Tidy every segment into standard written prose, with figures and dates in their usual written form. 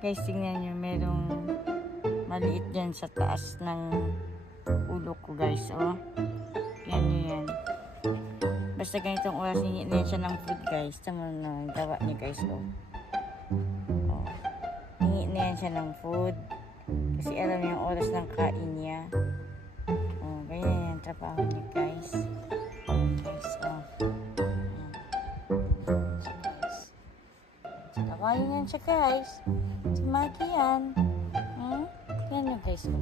Guys, tingnan nyo, merong maliit dyan sa taas ng ulo ko, guys. Oh, yan nyo yan. Basta ganitong oras, hingi na yan siya ng food, guys. Tama na, gawa niya, guys. Oh, hingi na yan siya ng food. Kasi alam niya yung oras ng kain niya. Oh, ganyan yan, trabaho niya, guys. Guys, oh. Trabaho yan siya, guys. Si Maggie yan. Yan yun, guys. Oh.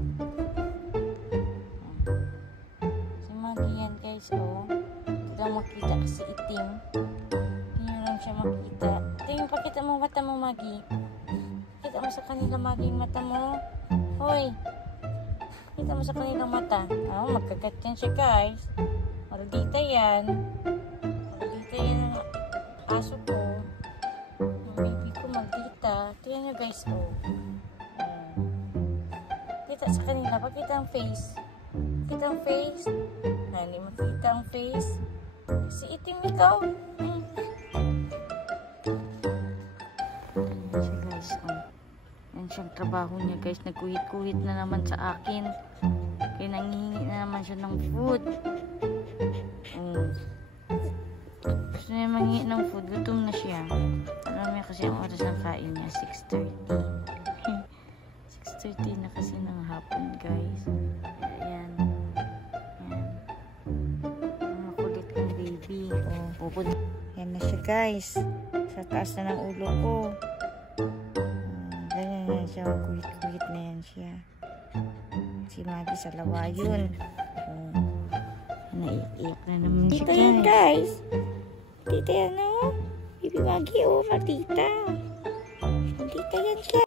Si Maggie yan, guys. Oh. Hindi lang makita kasi itim. Hindi lang siya makita. Ito yung pakita mo mata mo, Maggie. Kita mo sa kanila, Maggie, yung mata mo. Hoy. Kita mo sa kanilang mata. Oh, magkagat yan siya, guys. Maldita yan. Maldita yan ang aso ko. Ang baby ko maldita. Tingnan nyo, guys. Oh. Kita sa kanila. Pakita ang face. Pakita ang face. Hindi makita ang face. Kasi itim ikaw. Yan siya, guys. Oh. Yan siyang trabaho niya, guys. Nagkuhit-kuhit na naman sa akin. Kaya nangihingi na naman siya ng food. Gusto niya manghingi ng food. Gutom na siya. Alam niya kasi ang oras ng kain niya. 6:30. 6:30 na kasi ng hapon, guys. Ayan. Ayan. Ang makulit kong baby. Pupunta. Yan na siya, guys. Sa taas na ng ulo ko. Ganyan yan siya. Kuhit-kuhit na yan siya. Si Maggie sa lawayon. Naiiyak na naman siya, guys. Tita yan, guys. Tita yan, oh. Baby Maggie, oh. Matita. Matita yan, guys.